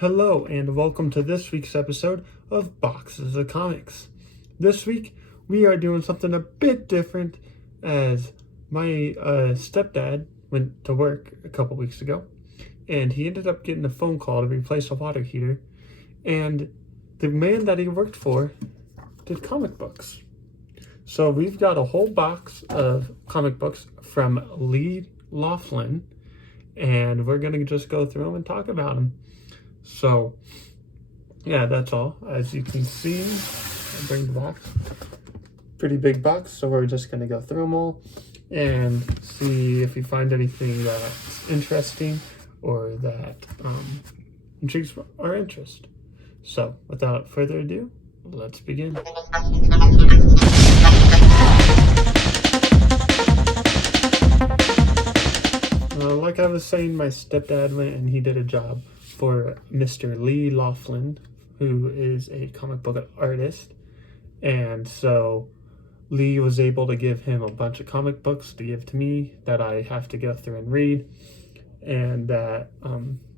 Hello and welcome to this week's episode of Boxes of Comics. This week we are doing something a bit different as my stepdad went to work a couple weeks ago and he ended up getting a phone call to replace a water heater, and the man that he worked for did comic books. So we've got a whole box of comic books from Lee Laughlin and we're going to just go through them and talk about them. So, yeah, that's all. As you can see, I'll bring the box. Pretty big box, so we're just going to go through them all and see if we find anything that's interesting or that intrigues our interest. So, without further ado, let's begin. Like I was saying, my stepdad went and he did a job for Mr. Lee Laughlin, who is a comic book artist. And so Lee was able to give him a bunch of comic books to give to me that I have to go through and read. And that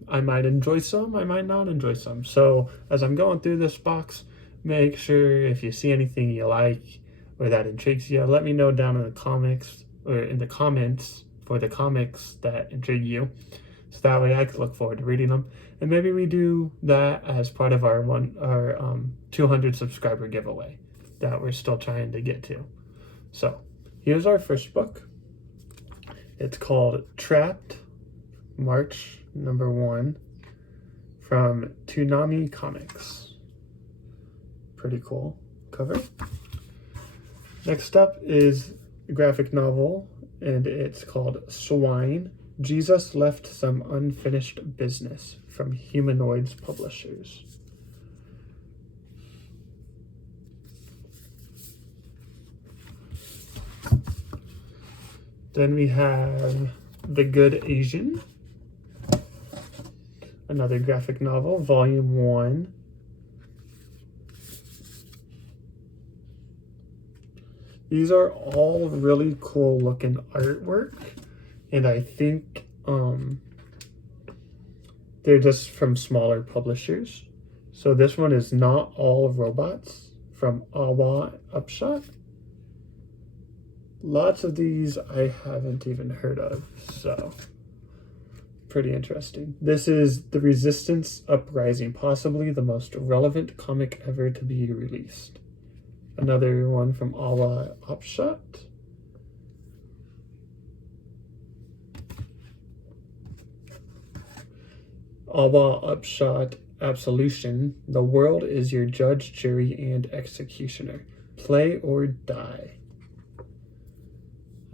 I might enjoy some, I might not enjoy some. So as I'm going through this box, make sure if you see anything you like or that intrigues you, let me know down in the comments for the comics that intrigue you. So that way I can look forward to reading them. And maybe we do that as part of our 200 subscriber giveaway that we're still trying to get to. So here's our first book. It's called Trapped, March #1 from Toonami Comics. Pretty cool cover. Next up is a graphic novel, and it's called Swine. Jesus Left Some Unfinished Business from Humanoids Publishers. Then we have The Good Asian, another graphic novel, Volume 1. These are all really cool looking artwork. And I think they're just from smaller publishers. So this one is Not All Robots from Awa Upshot. Lots of these I haven't even heard of, so pretty interesting. This is The Resistance Uprising, possibly the most relevant comic ever to be released. Another one from Awa Upshot. Awa Upshot Absolution. The world is your judge, jury, and executioner. Play or die.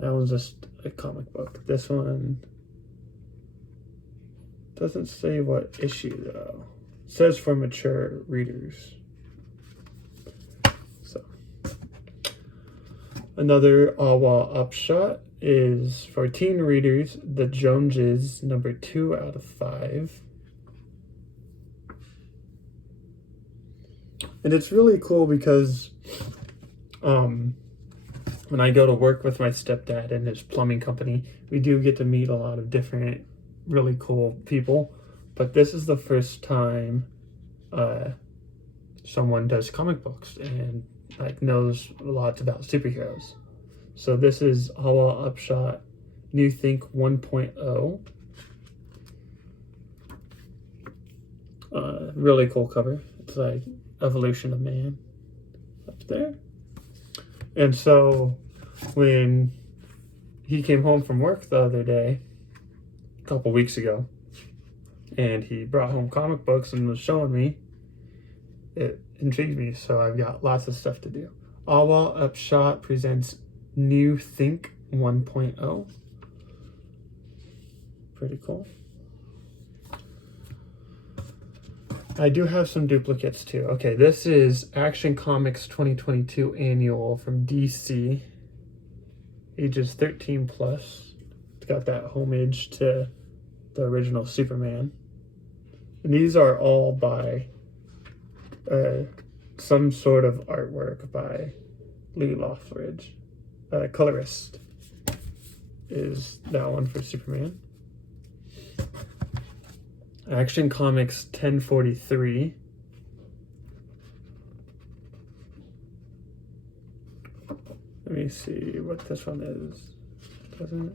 That one's just a comic book. This one doesn't say what issue though. It says for mature readers. So another Awa Upshot is for teen readers, The Joneses, number 2 out of 5. And it's really cool because when I go to work with my stepdad and his plumbing company, we do get to meet a lot of different really cool people. But this is the first time someone does comic books and like knows lots about superheroes. So this is Awa Upshot New Think 1.0. Really cool cover. It's like Evolution of Man up there. And so when he came home from work the other day, a couple weeks ago, and he brought home comic books and was showing me, it intrigued me, so I've got lots of stuff to do. Awa Upshot presents New Think 1.0. Pretty cool. I do have some duplicates too. Okay, this is Action Comics 2022 Annual from DC. Ages 13 plus. It's got that homage to the original Superman. And these are all by some sort of artwork by Lee Laughridge. Colorist is that one for Superman. Action Comics 1043. Let me see what this one is. Doesn't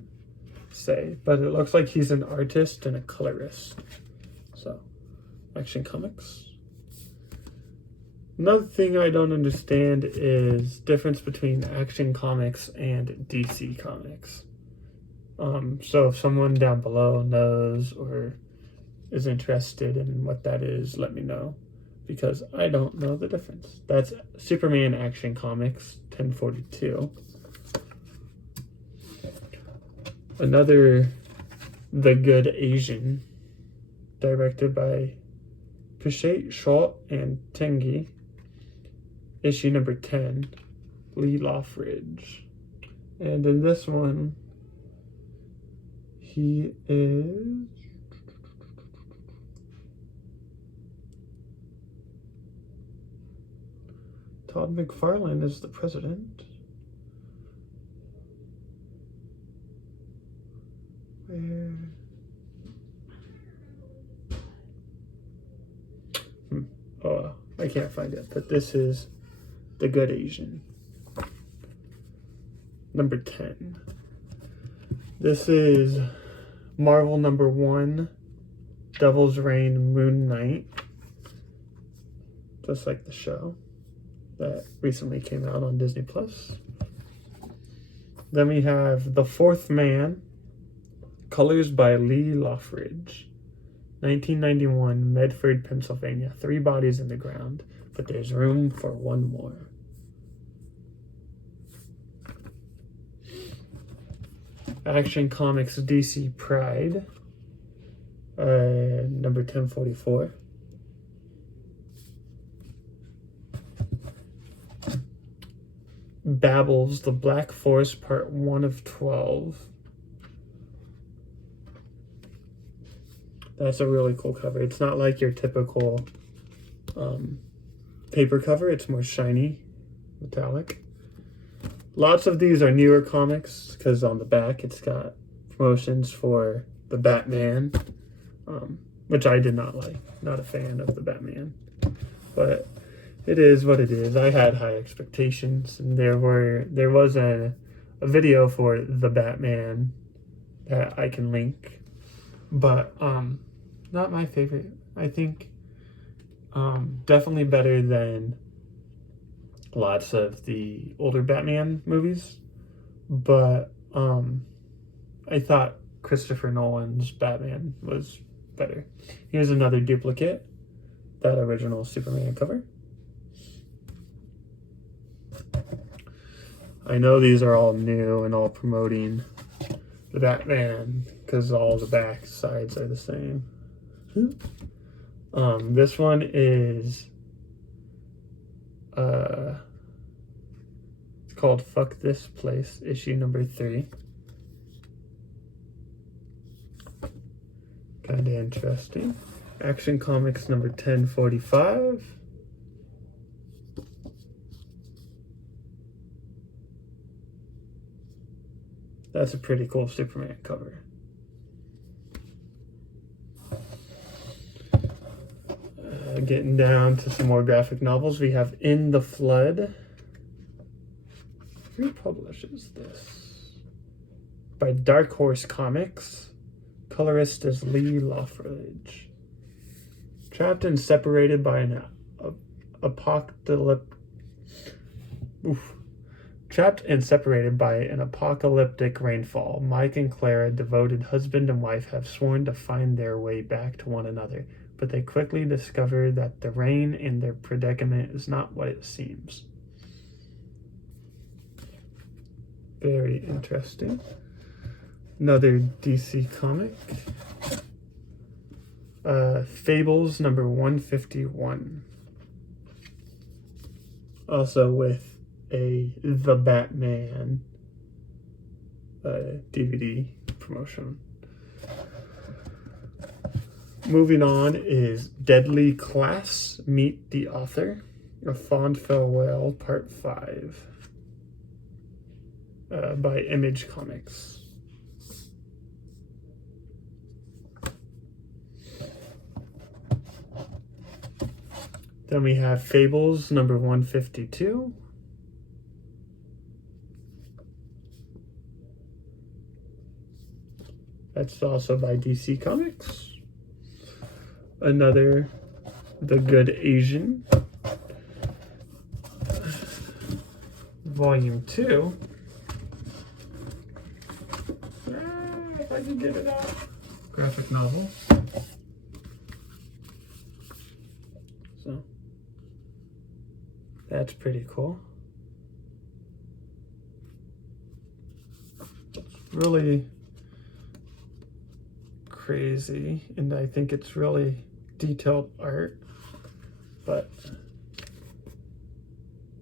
say, but it looks like he's an artist and a colorist. So, Action Comics. Another thing I don't understand is difference between Action Comics and DC Comics. So if someone down below knows or is interested in what that is, let me know, because I don't know the difference. That's Superman Action Comics 1042. Another The Good Asian, directed by Pichette, Shaw, and Tengi. Issue number 10, Lee Laughridge. And in this one, he is Todd McFarlane is the president. Where? Oh, I can't find it, but this is The Good Asian. Number 10. This is Marvel number 1, Devil's Reign, Moon Knight. Just like the show that recently came out on Disney+. Then we have The Fourth Man, colors by Lee Laughridge. 1991, Medford, Pennsylvania. 3 bodies in the ground, but there's room for 1 more. Action Comics DC Pride, number 1044. Babbles, The Black Forest, Part 1 of 12. That's a really cool cover. It's not like your typical paper cover. It's more shiny, metallic. Lots of these are newer comics because on the back it's got promotions for the Batman, which I did not like. Not a fan of the Batman, but it is what it is. I had high expectations, and there was a video for the Batman that I can link, but not my favorite. I think definitely better than lots of the older Batman movies, but I thought Christopher Nolan's Batman was better. Here's another duplicate, that original Superman cover. I know these are all new and all promoting the Batman because all the back sides are the same. This one is it's called Fuck This Place, issue number 3. Kind of interesting. Action Comics number 1045. That's a pretty cool Superman cover. Getting down to some more graphic novels, we have In the Flood. Who publishes this? By Dark Horse Comics. Colorist is Lee Laughridge. Trapped and separated by an apocalyptic rainfall, Mike and Clara, devoted husband and wife, have sworn to find their way back to one another, but they quickly discover that the rain in their predicament is not what it seems. Very interesting. Another DC comic. Fables number 151. Also with The Batman DVD promotion. Moving on is Deadly Class, Meet the Author, A Fond Farewell, Part 5, by Image Comics. Then we have Fables number 152. That's also by DC Comics. Another The Good Asian. Volume 2. If I can get it out. Graphic novel. So, that's pretty cool. It's really crazy, and I think it's really detailed art, but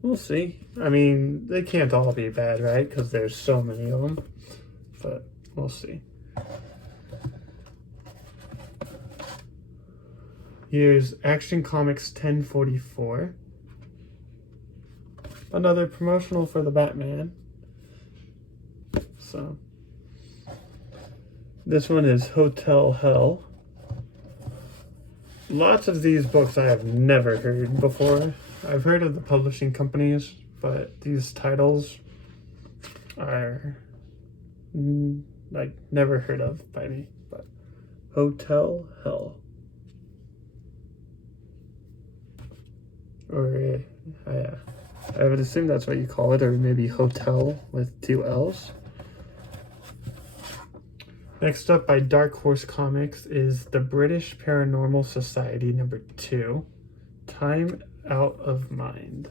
we'll see. I mean, they can't all be bad, right? Because there's so many of them, but we'll see. Here's Action Comics 1044. Another promotional for the Batman. So, this one is Hotel Hell. Lots of these books I have never heard before. I've heard of the publishing companies, but these titles are like never heard of by me. But Hotel Hell. Or I would assume that's what you call it, or maybe hotel with 2 L's. Next up by Dark Horse Comics is The British Paranormal Society number 2, Time Out of Mind.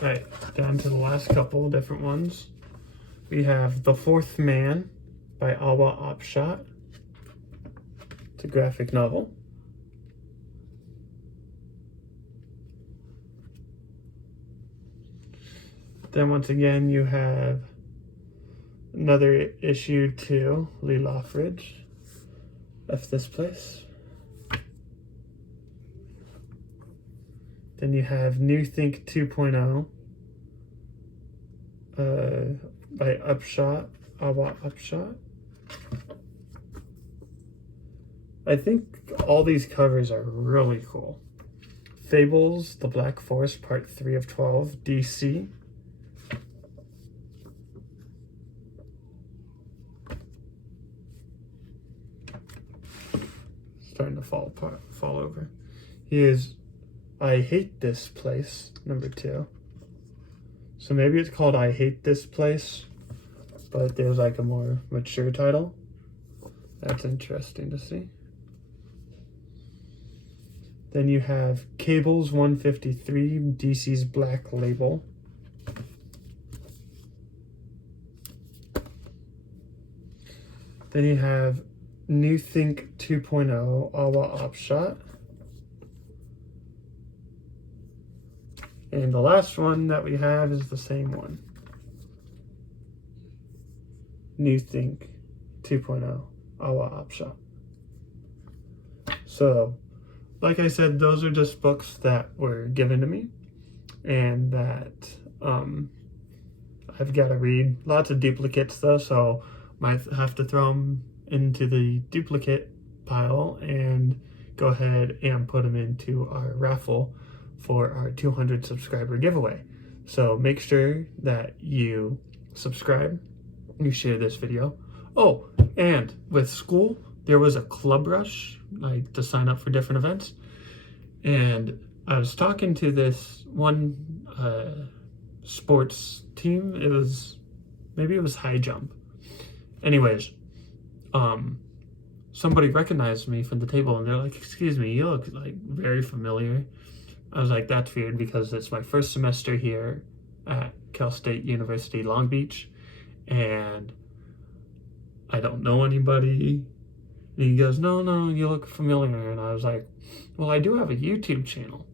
Right, down to the last couple different ones. We have The Fourth Man by Awa Opshot. It's a graphic novel. Then once again you have another issue 2, Lee Laughridge, F This Place. Then you have New Think 2.0 by Upshot, Awa Upshot. I think all these covers are really cool. Fables, The Black Forest, Part 3 of 12, DC. Starting to fall apart, fall over. Here's I Hate This Place, number 2. So maybe it's called I Hate This Place, but there's like a more mature title. That's interesting to see. Then you have Cables 153, DC's Black Label. Then you have New Think 2.0, Awa Opshot. And the last one that we have is the same one. New Think 2.0, Awa Opshot. So, like I said, those are just books that were given to me and that I've got to read. Lots of duplicates though, so might have to throw them into the duplicate pile and go ahead and put them into our raffle for our 200 subscriber giveaway. So make sure that you subscribe, you share this video. Oh, and with school, there was a club rush, like to sign up for different events. And I was talking to this one sports team. Maybe it was high jump. Anyways, somebody recognized me from the table and they're like, "Excuse me, you look like very familiar." I was like, that's weird because it's my first semester here at Cal State University, Long Beach, and I don't know anybody. And he goes, no, you look familiar. And I was like, well, I do have a YouTube channel.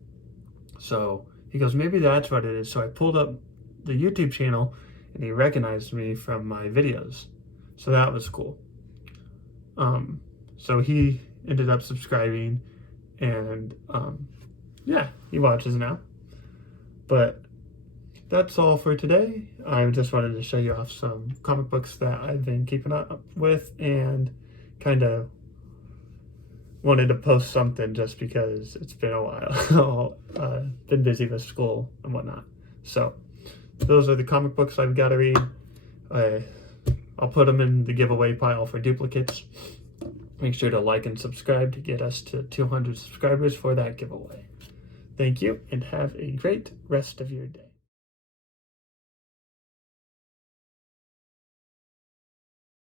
So he goes, maybe that's what it is. So I pulled up the YouTube channel and he recognized me from my videos. So that was cool. So he ended up subscribing and yeah, he watches now. But that's all for today. I just wanted to show you off some comic books that I've been keeping up with, and kind of wanted to post something just because it's been a while. Been busy with school and whatnot. So those are the comic books I've got to read. I'll put them in the giveaway pile for duplicates. Make sure to like and subscribe to get us to 200 subscribers for that giveaway. Thank you, and have a great rest of your day.